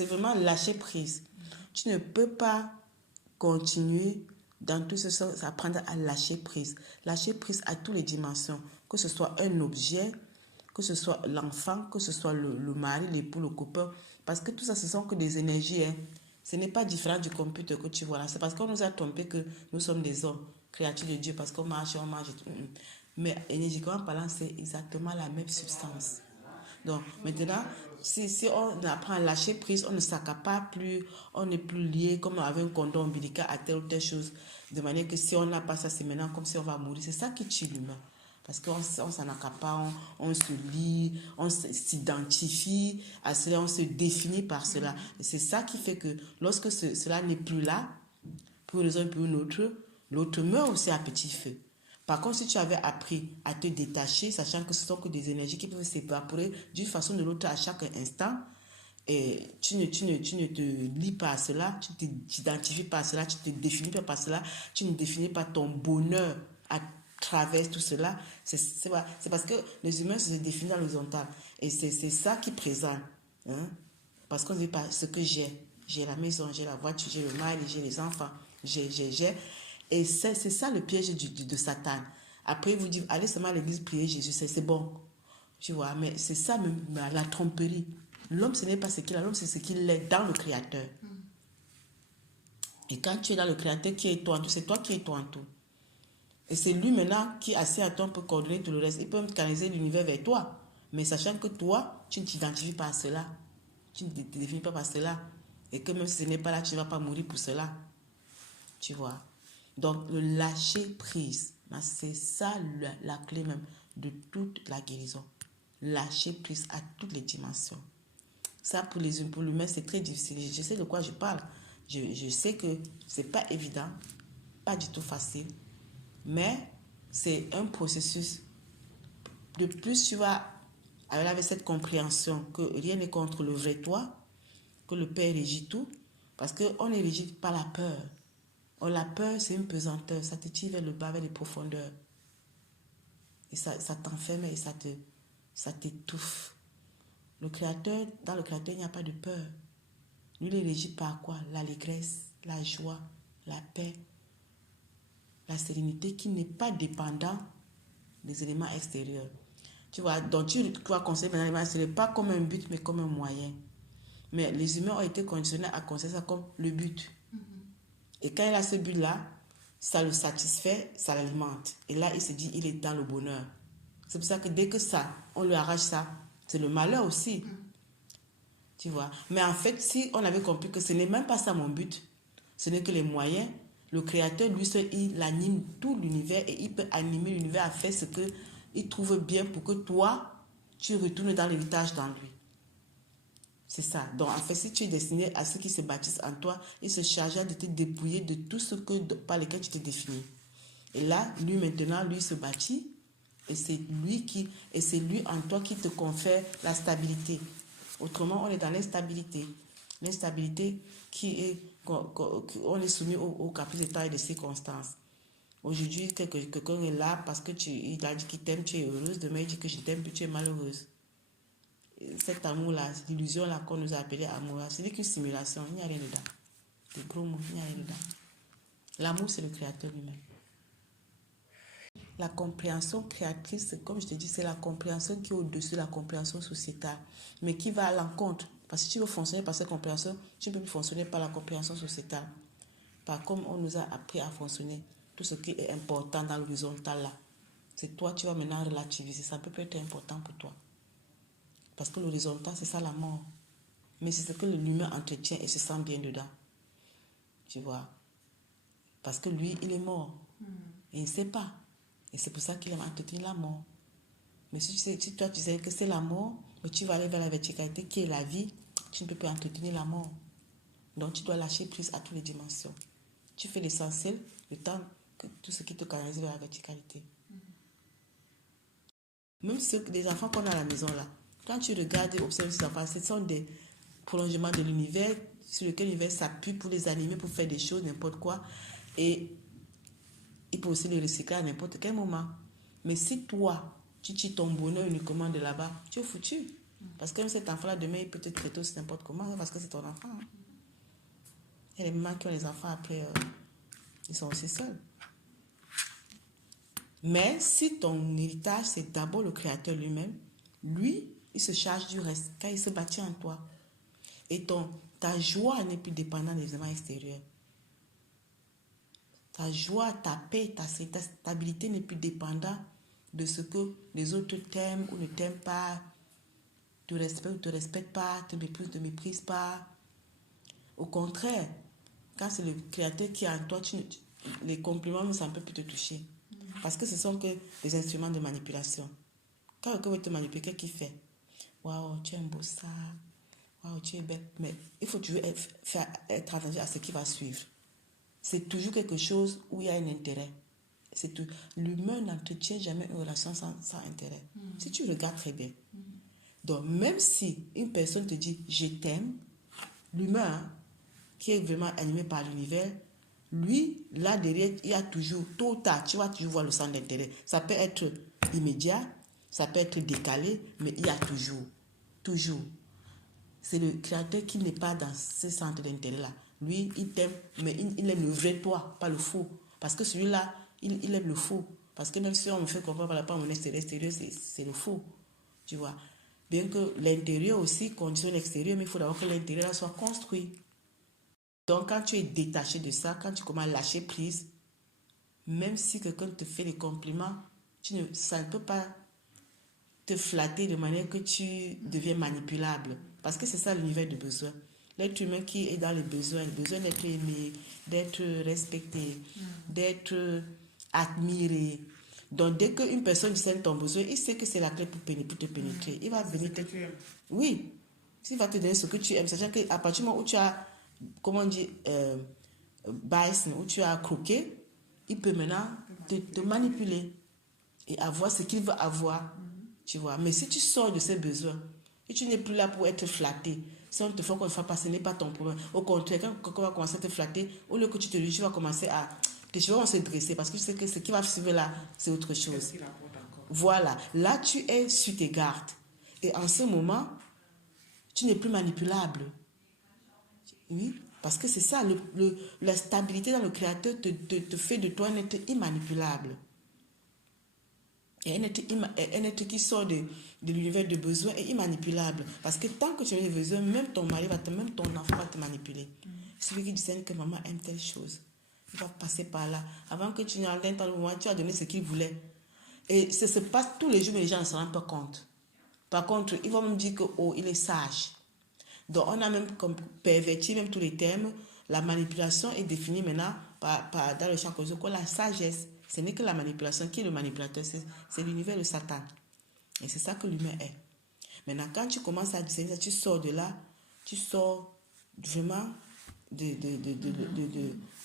c'est vraiment lâcher prise. Tu ne peux pas continuer dans tout ce sens, apprendre à lâcher prise. Lâcher prise à toutes les dimensions, que ce soit un objet, que ce soit l'enfant, que ce soit le mari, l'époux, le copain. Parce que tout ça, ce sont que des énergies. Hein. Ce n'est pas différent du computer que tu vois là. C'est parce qu'on nous a trompé que nous sommes des hommes, créatures de Dieu, parce qu'on marche, on mange. Mais énergiquement parlant, c'est exactement la même substance. Donc, maintenant, si on apprend à lâcher prise, on ne s'accapare plus, on n'est plus lié comme avec un cordon ombilical à telle ou telle chose. De manière que si on n'a pas ça, c'est maintenant comme si on va mourir. C'est ça qui tue l'humain. Parce qu'on s'en accapare, on se lie, on s'identifie à cela, on se définit par cela. Et c'est ça qui fait que lorsque cela n'est plus là, pour une raison ou pour une autre, l'autre meurt aussi à petit feu. Par contre, si tu avais appris à te détacher, sachant que ce sont que des énergies qui peuvent s'évaporer d'une façon ou de l'autre à chaque instant, et tu ne te lis pas à cela, tu ne t'identifies pas à cela, tu ne te définis pas par cela, tu ne définis pas ton bonheur à travers tout cela, c'est parce que les humains se définissent dans l'horizontal. Et c'est ça qui présente. Hein? Parce qu'on ne dit pas ce que j'ai. J'ai la maison, j'ai la voiture, j'ai le mari, j'ai les enfants, j'ai. Et c'est ça le piège de Satan. Après, il vous dit, allez seulement à l'église prier Jésus, c'est bon. Tu vois, mais c'est ça même la tromperie. L'homme, ce n'est pas ce qu'il a, l'homme, c'est ce qu'il est dans le Créateur. Et quand tu es dans le Créateur, qui est toi en tout, c'est toi qui es toi en tout. Et c'est lui maintenant qui, assis à toi, peut coordonner tout le reste. Il peut même canaliser l'univers vers toi. Mais sachant que toi, tu ne t'identifies pas à cela. Tu ne te définis pas par cela. Et que même si ce n'est pas là, tu ne vas pas mourir pour cela. Tu vois. Donc, le lâcher prise, c'est ça la clé même de toute la guérison. Lâcher prise à toutes les dimensions. Ça, pour l'humain, c'est très difficile. Je sais de quoi je parle. Je sais que ce n'est pas évident, pas du tout facile, mais c'est un processus. De plus, tu vas aller avec cette compréhension que rien n'est contre le vrai toi, que le Père régit tout, parce qu'on est régi par la peur. La peur, c'est une pesanteur, ça te tire vers le bas, vers les profondeurs. Et ça t'enferme et ça t'étouffe. Dans le Créateur, il n'y a pas de peur. Lui, il est régi par quoi? L'allégresse, la joie, la paix, la sérénité qui n'est pas dépendant des éléments extérieurs. Tu vois, donc tu dois considérer l'animal, ce n'est pas comme un but, mais comme un moyen. Mais les humains ont été conditionnés à considérer ça comme le but. Et quand il a ce but-là, ça le satisfait, ça l'alimente. Et là, il se dit, il est dans le bonheur. C'est pour ça que dès que ça, on lui arrache ça, c'est le malheur aussi. Tu vois. Mais en fait, si on avait compris que ce n'est même pas ça mon but, ce n'est que les moyens, le Créateur, lui seul, il anime tout l'univers et il peut animer l'univers à faire ce qu'il trouve bien pour que toi, tu retournes dans l'héritage dans lui. C'est ça. Donc, en fait, si tu es destiné à ceux qui se bâtissent en toi, il se chargera de te dépouiller de tout ce par lequel tu te définis. Et là, lui, maintenant, lui se bâtit. Et c'est lui en toi qui te confère la stabilité. Autrement, on est dans l'instabilité. L'instabilité qui est, on est soumis au caprice de temps et de circonstances. Aujourd'hui, quelqu'un est là parce que il a dit qu'il t'aime, tu es heureuse. Demain, il dit que je t'aime, puis tu es malheureuse. Cet amour-là, l'illusion-là qu'on nous a appelé amour, c'est qu'une simulation, il n'y a rien dedans. Des gros mots, il n'y a rien dedans. L'amour, c'est le Créateur lui-même. La compréhension créatrice, comme je te dis, c'est la compréhension qui est au-dessus de la compréhension sociétale, mais qui va à l'encontre. Parce que si tu veux fonctionner par cette compréhension, tu ne peux plus fonctionner par la compréhension sociétale. Par comme on nous a appris à fonctionner, tout ce qui est important dans l'horizontal là, c'est toi, tu vas maintenant relativiser. Ça peut être important pour toi. Parce que l'horizontal, c'est ça la mort. Mais c'est ce que l'humain entretient et se sent bien dedans. Tu vois. Parce que lui, il est mort. Et il ne sait pas. Et c'est pour ça qu'il aime entretenir la mort. Mais si toi, tu sais que c'est la mort, mais tu vas aller vers la verticalité qui est la vie, tu ne peux plus entretenir la mort. Donc, tu dois lâcher prise à toutes les dimensions. Tu fais l'essentiel, le temps que tout ce qui te canalise vers la verticalité. Même les enfants qu'on a à la maison là, quand tu regardes et observes ces enfants, ce sont des prolongements de l'univers sur lequel l'univers s'appuie pour les animer, pour faire des choses, n'importe quoi. Et il peut aussi les recycler à n'importe quel moment. Mais si toi, tu tires ton bonheur uniquement de là-bas, tu es foutu. Parce que même cet enfant-là, demain, il peut te traiter aussi n'importe comment, parce que c'est ton enfant. Hein. Il y a les mamans qui ont les enfants, après, ils sont aussi seuls. Mais si ton héritage, c'est d'abord le Créateur lui-même, lui, il se charge du reste, car il se bâtit en toi. Et ta joie n'est plus dépendante des éléments extérieurs. Ta joie, ta paix, ta stabilité n'est plus dépendante de ce que les autres t'aiment ou ne t'aiment pas, te respectent ou ne te respectent pas, te méprisent ou ne te méprisent pas. Au contraire, quand c'est le Créateur qui est en toi, les compliments, ça ne peut plus te toucher. Parce que ce sont que des instruments de manipulation. Quand quelqu'un veut te manipuler, qu'est-ce qu'il fait? Waouh, tu es un beau sac. Waouh, tu es belle. Mais il faut toujours être attendu à ce qui va suivre. C'est toujours quelque chose où il y a un intérêt. L'humain n'entretient jamais une relation sans intérêt. Si tu regardes très bien. Donc, même si une personne te dit « je t'aime », l'humain, qui est vraiment animé par l'univers, lui, là derrière, il y a toujours, tôt ou tard, tu vas toujours voir le centre d'intérêt. Ça peut être immédiat, ça peut être décalé, mais il y a toujours. C'est le Créateur qui n'est pas dans ce centre d'intérêt-là. Lui, il t'aime, mais il aime le vrai toi, pas le faux. Parce que celui-là, il aime le faux. Parce que même si on me fait comprendre par rapport à mon extérieur, c'est le faux. Tu vois. Bien que l'intérieur aussi conditionne l'extérieur, mais il faut d'abord que l'intérieur soit construit. Donc, quand tu es détaché de ça, quand tu commences à lâcher prise, même si quelqu'un te fait des compliments, ça ne peut pas te flatter de manière que tu deviens manipulable. Parce que c'est ça l'univers de besoin. L'être humain qui est dans le besoin d'être aimé, d'être respecté, d'être admiré. Donc, dès qu'une personne discerne ton besoin, il sait que c'est la clé pour te pénétrer. Il va venir te... Oui, il va te donner ce que tu aimes, sachant qu'à partir du moment où tu as, comment on dit, où tu as croqué, il peut maintenant te manipuler et avoir ce qu'il veut avoir. Tu vois. Mais si tu sors de ces besoins et tu n'es plus là pour être flatté, si on te fait qu'on ne fasse pas, ce n'est pas ton problème. Au contraire, quand quelqu'un va commencer à te flatter, au lieu que tu te dis, tu vas commencer à... Tes cheveux vont se dresser parce que tu sais que ce qui va suivre là, c'est autre chose. Voilà. Là, tu es sur tes gardes. Et en ce moment, tu n'es plus manipulable. Oui, parce que c'est ça, la stabilité dans le Créateur te fait de toi un être immanipulable. Et un être qui sort de l'univers de besoin est immanipulable. Parce que tant que tu as des besoins, même ton mari, même ton enfant va te manipuler. Celui qui disait que maman aime telle chose, il va passer par là. Avant que tu n'aies un temps, tu as donné ce qu'il voulait. Et ça se passe tous les jours, mais les gens ne se rendent pas compte. Par contre, ils vont me dire que, oh, il est sage. Donc, on a même comme perverti même tous les termes. La manipulation est définie maintenant dans le champ causal comme la sagesse. Ce n'est que la manipulation. Qui est le manipulateur? C'est l'univers de Satan. Et c'est ça que l'humain est. Maintenant, quand tu commences à discerner, tu sors de là, tu sors vraiment de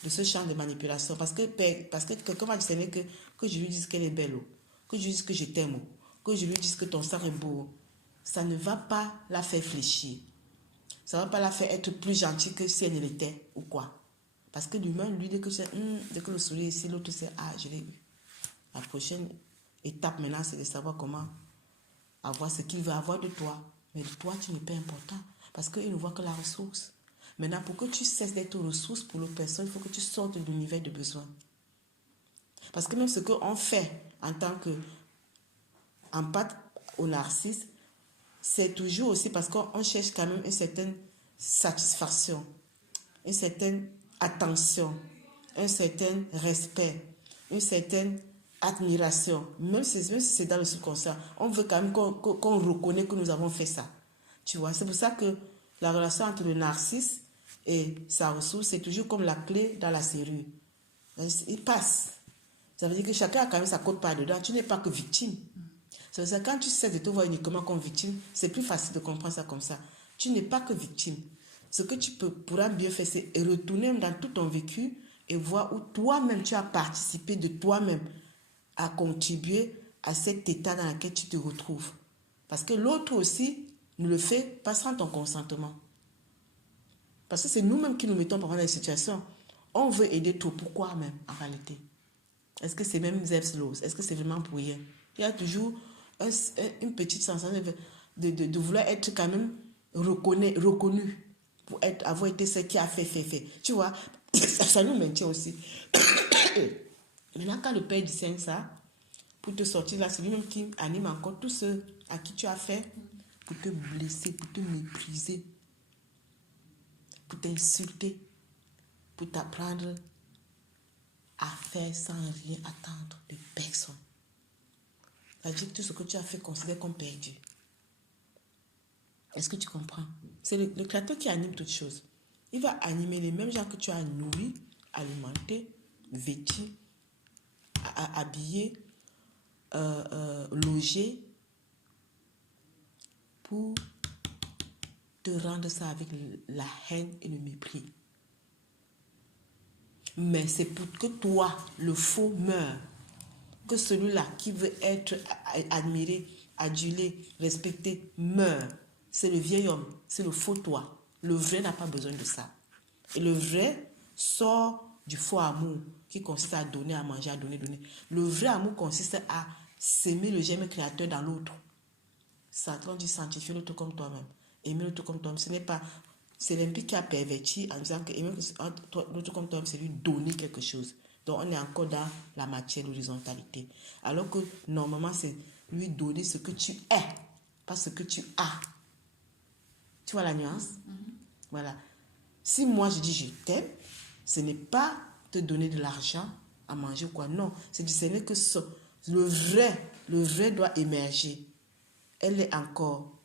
ce champ de manipulation. Parce que quelqu'un va discerner que je lui dise qu'elle est belle, que je lui dise que je t'aime, que je lui dise que ton sang est beau. Ça ne va pas la faire fléchir. Ça ne va pas la faire être plus gentille que si elle ne l'était ou quoi. Parce que l'humain, lui, dès que le sourire est ici, l'autre sait, ah, je l'ai eu. La prochaine étape maintenant, c'est de savoir comment avoir ce qu'il veut avoir de toi. Mais toi, tu n'es pas important. Parce qu'il ne voit que la ressource. Maintenant, pour que tu cesses d'être ressource pour l'autre personne, il faut que tu sortes de l'univers de besoin. Parce que même ce qu'on fait en tant que empathe au narcisse, c'est toujours aussi parce qu'on cherche quand même une certaine satisfaction, une certaine attention, un certain respect, une certaine admiration. Même si c'est dans le subconscient, on veut quand même qu'on reconnaisse que nous avons fait ça. Tu vois, c'est pour ça que la relation entre le narcisse et sa ressource, c'est toujours comme la clé dans la serrure. Il passe. Ça veut dire que chacun a quand même sa cote par dedans. Tu n'es pas que victime. C'est ça, quand tu sais de te voir uniquement comme victime, c'est plus facile de comprendre ça comme ça. Tu n'es pas que victime. Ce que tu pourras bien faire, c'est retourner dans tout ton vécu et voir où toi-même tu as participé de toi-même à contribuer à cet état dans lequel tu te retrouves. Parce que l'autre aussi ne le fait pas sans ton consentement. Parce que c'est nous-mêmes qui nous mettons dans des situations. On veut aider tout. Pourquoi même, en réalité? Est-ce que c'est même Zeb's Laws? Est-ce que c'est vraiment pour rien? Il y a toujours une petite sensation de vouloir être quand même reconnu pour avoir été ce qui a fait. Tu vois, ça nous maintient aussi. Maintenant, quand le Père discerne ça, pour te sortir là, c'est lui-même qui anime encore tous ceux à qui tu as fait pour te blesser, pour te mépriser, pour t'insulter, pour t'apprendre à faire sans rien attendre de personne. C'est-à-dire que tout ce que tu as fait, considère comme perdu. Est-ce que tu comprends? C'est le Créateur qui anime toutes choses. Il va animer les mêmes gens que tu as nourris, alimentés, vêtus, habillés, logés, pour te rendre ça avec la haine et le mépris. Mais c'est pour que toi, le faux, meure. Que celui-là qui veut être admiré, adulé, respecté, meurt. C'est le vieil homme, c'est le faux toi. Le vrai n'a pas besoin de ça. Et le vrai sort du faux amour qui consiste à donner, à manger, à donner. Le vrai amour consiste à s'aimer le germe créateur dans l'autre. Satan dit sanctifier l'autre comme toi-même. Aimer l'autre comme toi-même. Ce n'est pas... C'est l'empire qui a perverti en disant que aimer l'autre comme toi-même, c'est lui donner quelque chose. Donc on est encore dans la matière, l'horizontalité. Alors que normalement, c'est lui donner ce que tu es, pas ce que tu as. Tu vois la nuance? Voilà. Si moi je dis je t'aime, ce n'est pas te donner de l'argent à manger ou quoi. Non, c'est discerner que le vrai doit émerger. Elle est encore,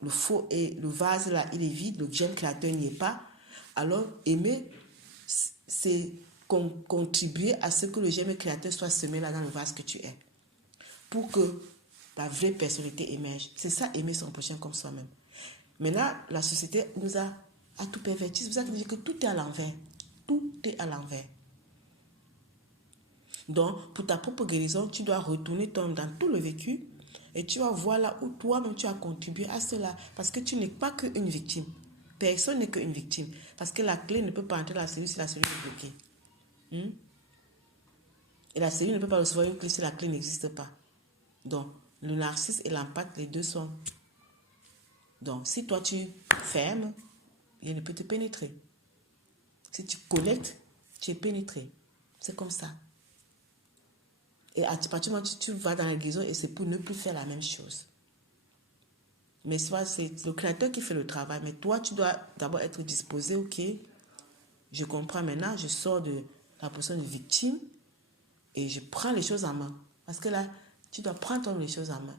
le faux et le vase là, il est vide, le germe créateur n'y est pas. Alors aimer, c'est contribuer à ce que le germe créateur soit semé là dans le vase que tu es. Pour que ta vraie personnalité émerge. C'est ça, aimer son prochain comme soi-même. Maintenant, la société nous a tout perverti. C'est pour ça que je dis que tout est à l'envers. Tout est à l'envers. Donc, pour ta propre guérison, tu dois retourner dans tout le vécu et tu vas voir là où toi-même tu as contribué à cela. Parce que tu n'es pas qu'une victime. Personne n'est qu'une victime. Parce que la clé ne peut pas entrer dans la cellule si la cellule est bloquée. Et la cellule ne peut pas recevoir une clé si la clé n'existe pas. Donc, le narcisse et l'empathe, les deux sont. Donc, si toi tu fermes, il ne peut te pénétrer. Si tu connectes, tu es pénétré. C'est comme ça. Et à partir du moment où tu vas dans la guérison, et c'est pour ne plus faire la même chose. Mais soit c'est le Créateur qui fait le travail, mais toi, tu dois d'abord être disposé, ok, je comprends maintenant, je sors de la position de victime et je prends les choses en main. Parce que là, tu dois prendre les choses en main.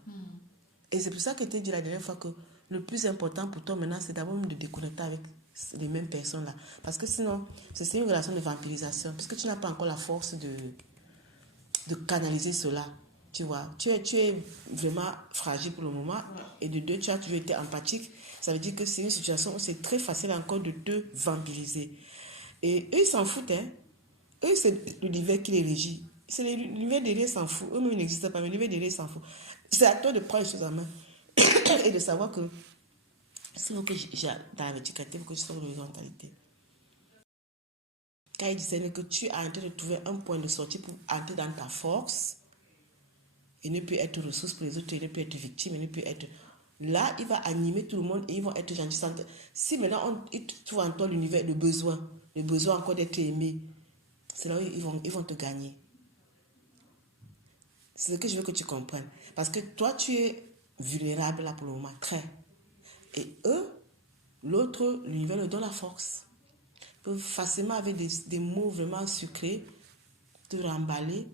Et c'est pour ça que je t'ai dit la dernière fois que le plus important pour toi maintenant, c'est d'abord de déconnecter avec les mêmes personnes-là. Parce que sinon, c'est une relation de vampirisation, puisque tu n'as pas encore la force de canaliser cela. Tu vois, tu es vraiment fragile pour le moment. Et de deux, tu as toujours été empathique. Ça veut dire que c'est une situation où c'est très facile encore de te vampiriser. Et eux, ils s'en foutent. Hein. Eux, c'est l'univers qui les régit. C'est l'univers derrière, ils s'en fout. Eux-mêmes, ils n'existent pas, mais l'univers derrière, ils s'en fout. C'est à toi de prendre les choses en main. Et de savoir que c'est vous que j'ai dans la verticalité, il faut que je sois dans l'horizontalité. Quand il disait que tu as en train de trouver un point de sortie pour entrer dans ta force, et ne peut être ressource pour les autres, et ne peut être victime, et ne peut être... Là, il va animer tout le monde et ils vont être gentils. Si maintenant, ils trouvent en toi l'univers, le besoin encore d'être aimé, c'est là où ils vont te gagner. C'est ce que je veux que tu comprennes. Parce que toi, tu es vulnérable là pour le moment, très. Et eux, l'autre, l'univers leur donne la force. Ils peuvent facilement, avec des mots vraiment sucrés, te remballer.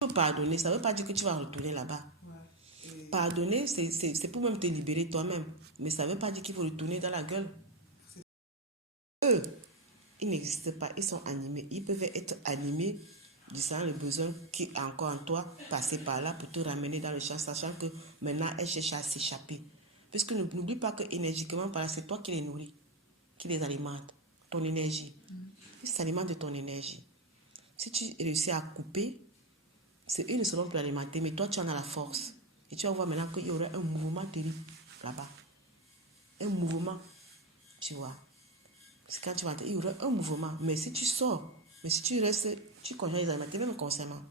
Tu peux pardonner, ça ne veut pas dire que tu vas retourner là-bas. Pardonner, c'est pour même te libérer toi-même. Mais ça ne veut pas dire qu'il faut retourner dans la gueule. Eux, ils n'existent pas, ils sont animés. Ils peuvent être animés, disant le besoin qui est encore en toi, passer par là pour te ramener dans le champ, sachant que maintenant, elles cherchent à s'échapper. Puisque n'oublie pas que énergiquement, par là, c'est toi qui les nourris, qui les alimente. Ton énergie. Ils s'alimentent de ton énergie. Si tu réussis à couper, c'est eux qui ne seront plus alimentés, mais toi, tu en as la force. Et tu vas voir maintenant qu'il y aura un mouvement terrible là-bas. Un mouvement, tu vois. C'est quand tu vas entrer, il y aura un mouvement. Mais si tu sors, mais si tu restes, tu conjoins les aliments, même consciemment.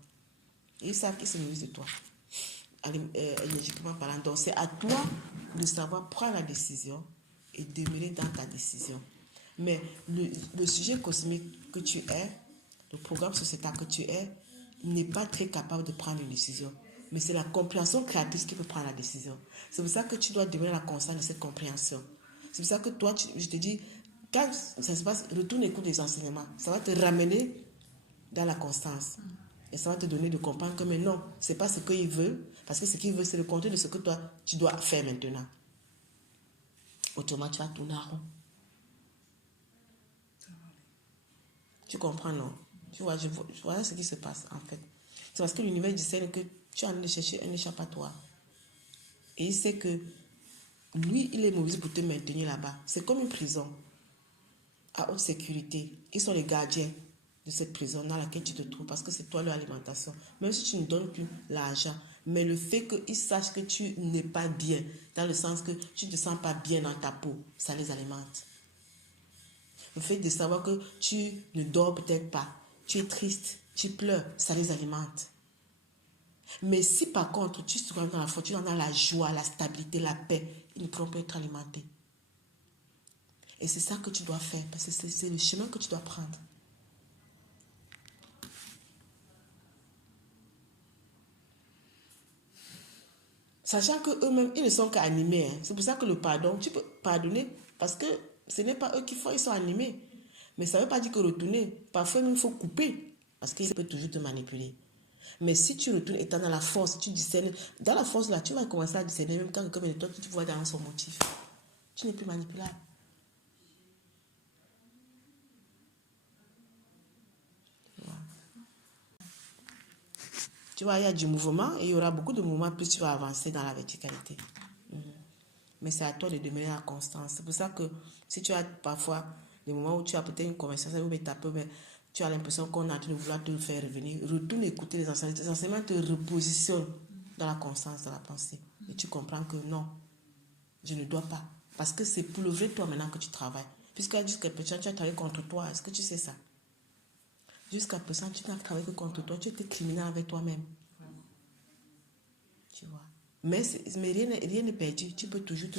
Et ils savent qu'ils se nourrissent de toi. énergiquement parlant. Donc, c'est à toi de savoir prendre la décision et demeurer dans ta décision. Mais le sujet cosmique que tu es, le programme sociétal que tu es, n'est pas très capable de prendre une décision. Mais c'est la compréhension créatrice qui peut prendre la décision. C'est pour ça que tu dois demeurer la constance de cette compréhension. C'est pour ça que toi, je te dis, quand ça se passe, retourne écouter les enseignements. Ça va te ramener dans la constance. Et ça va te donner de comprendre que mais non, c'est pas ce qu'il veut, parce que ce qu'il veut, c'est le contraire de ce que toi, tu dois faire maintenant. Autrement, tu vas tourner en rond. Tu comprends, non? Tu vois, voilà ce qui se passe, en fait. C'est parce que l'univers discerne que tu es en train de chercher un échappatoire. Et il sait que lui, il est mobilisé pour te maintenir là-bas. C'est comme une prison à haute sécurité. Ils sont les gardiens de cette prison dans laquelle tu te trouves parce que c'est toi leur alimentation. Même si tu ne donnes plus l'argent, mais le fait qu'ils sachent que tu n'es pas bien, dans le sens que tu ne te sens pas bien dans ta peau, ça les alimente. Le fait de savoir que tu ne dors peut-être pas, tu es triste, tu pleures, ça les alimente. Mais si par contre tu te trouves dans la fortune, dans la joie, la stabilité, la paix, ils ne pourront pas être alimentés. Et c'est ça que tu dois faire, parce que c'est le chemin que tu dois prendre. Sachant qu'eux-mêmes, ils ne sont qu'animés. Hein. C'est pour ça que le pardon, tu peux pardonner, parce que ce n'est pas eux qui font, ils sont animés. Mais ça ne veut pas dire que retourner. Parfois, même, il faut couper, parce qu'il peut toujours te manipuler. Mais si tu retournes étant dans la force, tu discernes, dans la force là, tu vas commencer à discerner, même quand quelqu'un vient de toi, tu vois dans son motif. Tu n'es plus manipulable. Tu vois, il y a du mouvement et il y aura beaucoup de mouvements, plus tu vas avancer dans la verticalité. Mais c'est à toi de demeurer la constance. C'est pour ça que si tu as parfois des moments où tu as peut-être une conversation où tu as l'impression qu'on est en train de vouloir te faire revenir, retourne écouter les enseignements. Les enseignements te repositionnent dans la constance, dans la pensée. Et tu comprends que non, je ne dois pas. Parce que c'est pour le vrai toi maintenant que tu travailles. Puisqu'à jusqu'à présent, tu as travaillé contre toi. Est-ce que tu sais ça? Jusqu'à présent, tu n'as travaillé que contre toi. Tu étais criminel avec toi-même. Tu vois. Mais rien n'est perdu. Tu peux toujours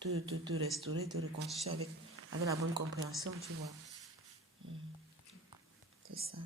te restaurer, te reconstruire avec la bonne compréhension, tu vois. C'est ça.